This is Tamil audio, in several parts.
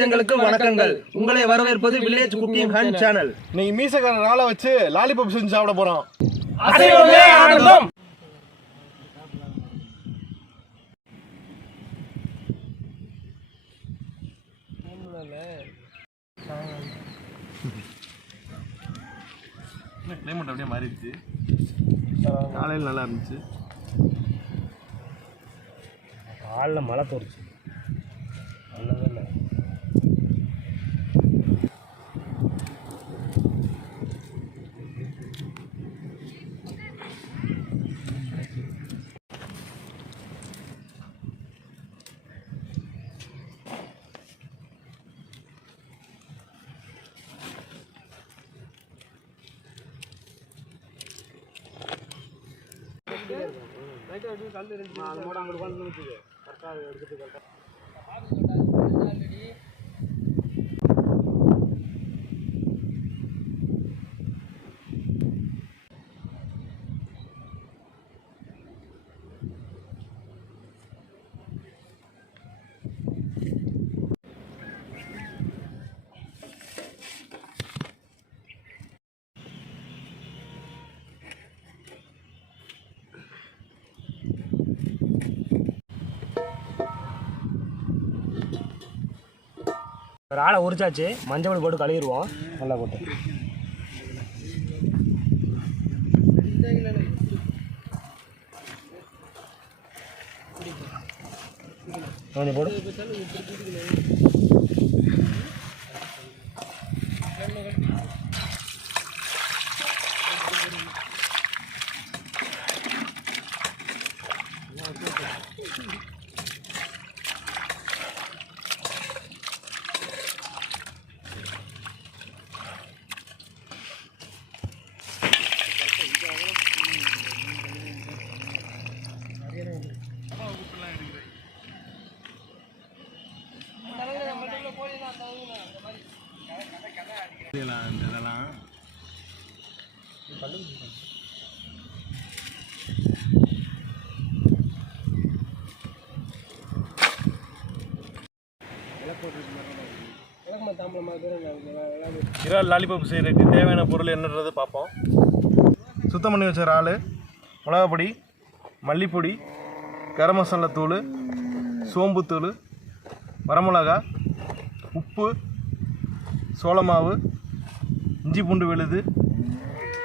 நெஞ்சங்களுக்கு வணக்கங்கள். உங்களை வரவேற்பது வில்லேஜ் குக்கிங் ஹண்ட் சேனல். இன்னைக்கு மீசக்கார நாளை வச்சு லாலிபாப் செஞ்சு சாப்பிட போறோம். அசைவமே ஆனந்தம். கிளைமேட் அப்படியே மாறிடுச்சு. காலையில் நல்லா இருந்துச்சு. காலைல மழை தோறுச்சு. நல்லதில்லை. ஒரு ஆளை உரிச்சாச்சு. மஞ்சள் போட்டு கழுவிடுவோம். நல்லா போட்டு கொஞ்சம் போடு. இறால் லாலிபாப் செய்யறதுக்கு தேவையான பொருள் என்னன்றது பார்ப்போம். சுத்தம் பண்ணி வச்ச இறால், மிளகாப்பொடி, மல்லிப்பொடி, கரம் மசாலா தூள், சோம்புத்தூள், வரமிளகா, உப்பு, சோளமாவு, இஞ்சி பூண்டு விழுது,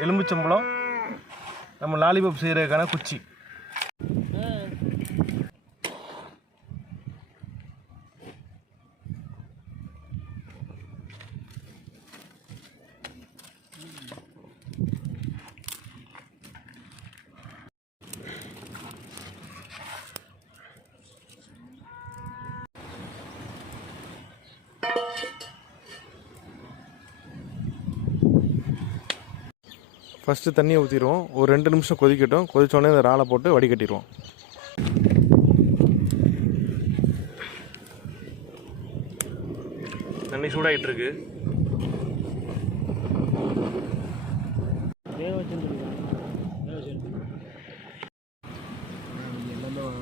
எலும்புச்சம்பழம், நம்ம லாலிபாப் செய்கிறதுக்கான குச்சி. ஃபஸ்ட்டு தண்ணியை ஊற்றிடுவோம். ஒரு 2 நிமிஷம் கொதிக்கட்டும். கொதிச்சோடனே இந்த இறாலை போட்டு வடிகட்டிடுவோம். தண்ணி சூடாகிட்டு இருக்கு.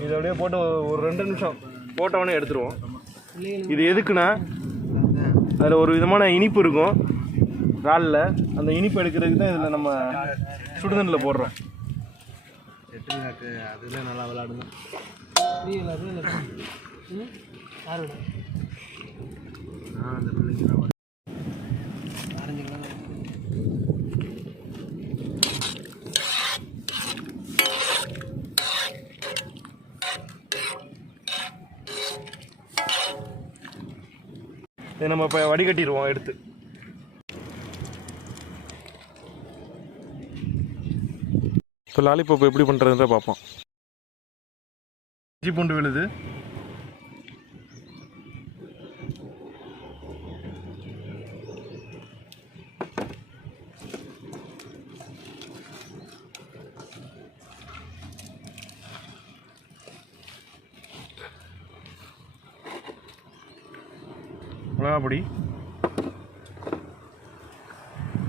இதை அப்படியே போட்டு ஒரு 2 நிமிஷம் போட்டவொடனே எடுத்துருவோம். இது எதுக்குன்னா அதில் ஒரு விதமான இனிப்பு இருக்கும் இறாலில். அந்த இனிப்பு எடுக்கிறதுக்கு தான் இதில் நம்ம சுடுதண்ணில் போடுறோம். அதில் நல்லா விளாடுங்க. இதை நம்ம இப்போ வடிகட்டிடுவோம் எடுத்து. இப்போ லாலிபாப் எப்படி பண்ணுறதுன்ற பார்ப்போம். இஞ்சி பூண்டு விழுது, மிளகாப்பொடி,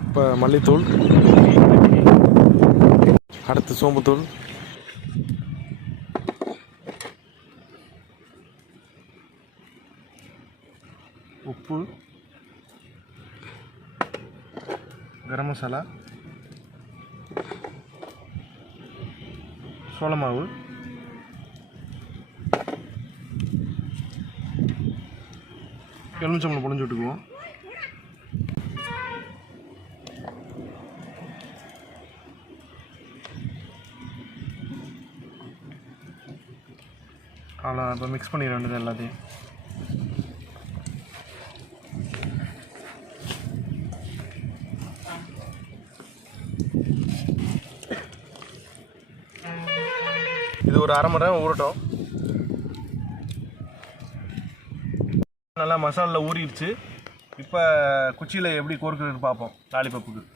இப்போ மல்லித்தூள், அடுத்து சோம்புத்தூள், உப்பு, கரம் மசாலா, சோள மாவு, எலுமிச்சம்பழம் புழிஞ்சு விட்டுக்குவோம். அவ்வளோ இப்போ மிக்ஸ் பண்ணிட வேண்டியது எல்லாத்தையும். இது ஒரு அரை மணி நேரம் ஊறட்டும். நல்லா மசாலில் ஊறிடுச்சு. இப்போ குச்சியில் எப்படி கோர்க்குறதுன்னு பார்ப்போம். லாலிபப்புக்கு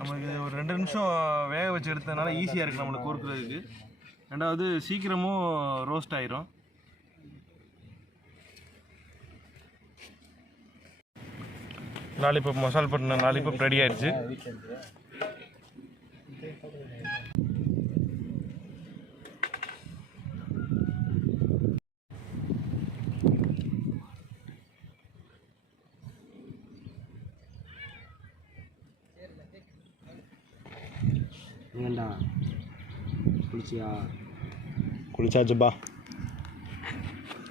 நமக்கு ஒரு 2 நிமிஷம் வேக வச்சு எடுத்ததுனால ஈஸியாக இருக்குது நம்மளுக்கு கோர்க்குறதுக்கு. ரெண்டாவது சீக்கிரமும் ரோஸ்ட் ஆயிரும். லாலிபப் மசால் பண்ண லாலிபப் ரெடி ஆயிடுச்சு. ஏண்டா குளிச்சாச்சுப்பா.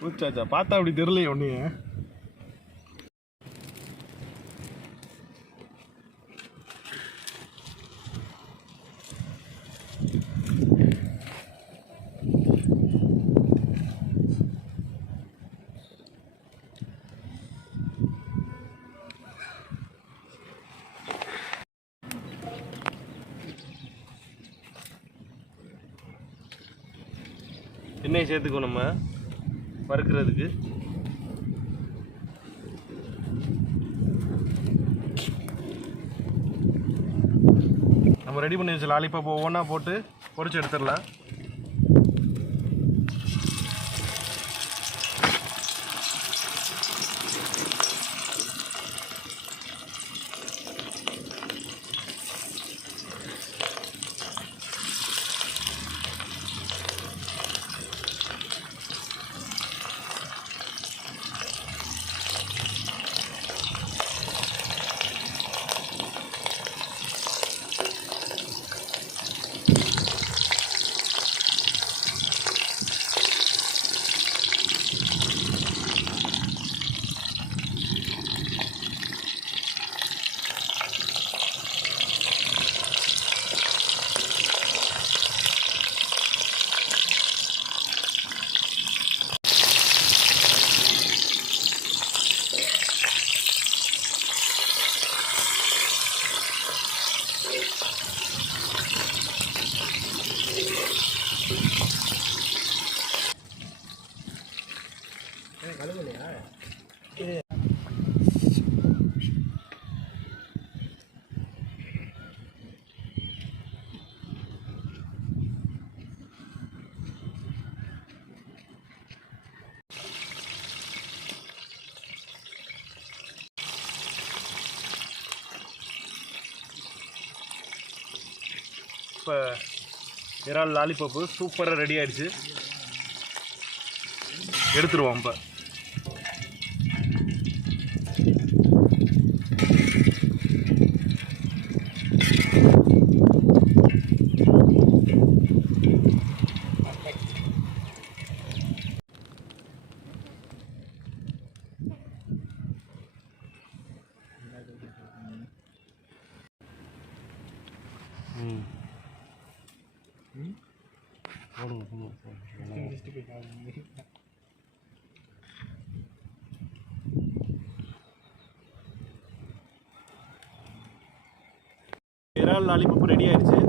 குளிச்சாச்சா? பார்த்தா அப்படி தெரியலையே ஒன்று. எண்ணெய் சேர்த்துக்கோ நம்ம வறுக்கிறதுக்கு. நம்ம ரெடி பண்ணி வச்ச லாலிபாப் ஒவ்வொன்றா போட்டு பொரிச்சு எடுத்துடலாம். இப்போ இறால் லாலிபப்பு சூப்பராக ரெடி ஆகிடுச்சு. எடுத்துருவோம் இப்போ. இறால் லாலிபப் ரெடி ஆயிடுச்சு.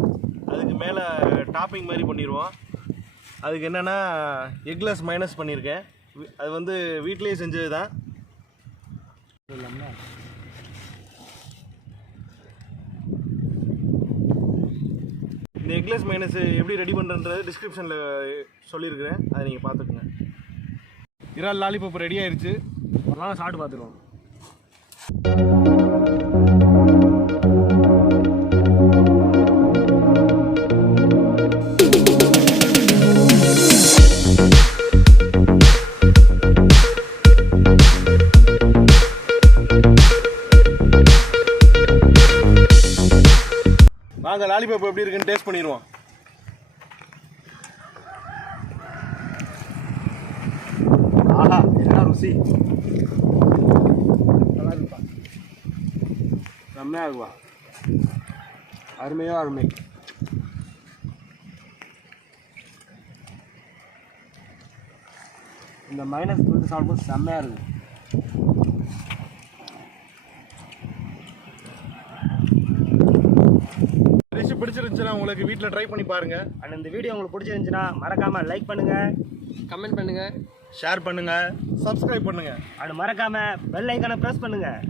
அதுக்கு மேலே டாப்பிங் மாதிரி பண்ணிடுவோம். அதுக்கு என்னென்னா எக்லெஸ் மைனஸ் பண்ணியிருக்கேன். அது வந்து வீட்டிலேயே செஞ்சது தான். எக்லெஸ் மைனஸ் எப்படி ரெடி பண்ணுறன்றது டிஸ்கிரிப்ஷனில் சொல்லியிருக்கிறேன், அதை நீங்கள் பார்த்துக்குங்க. இறால் லாலிபாப் ரெடி ஆயிடுச்சு. ஒரு நாள் சாப்பிட்டு பார்த்துருவோம். வாங்க லாலிபாப் எப்படி இருக்குன்னு டேஸ்ட் பண்ணிடுவோம். ஆஹா, என்ன ருசி! நல்லா இருக்குப்பா, செம்மையாக இருக்குப்பா, அருமையோ அருமை. இந்த மைனஸ் போட்டு சாப்பிடும்போது செம்மையாக இருக்குது. பிடிச்சிருந்துச்சுன்னா உங்களுக்கு வீட்டில் ட்ரை பண்ணி பாருங்கள். அண்ட் இந்த வீடியோ உங்களுக்கு பிடிச்சிருந்துச்சுன்னா மறக்காமல் லைக் பண்ணுங்கள், கமெண்ட் பண்ணுங்கள், ஷேர் பண்ணுங்கள், சப்ஸ்கிரைப் பண்ணுங்கள். அண்ட் மறக்காமல் பெல் ஐக்கானை ப்ரெஸ் பண்ணுங்கள்.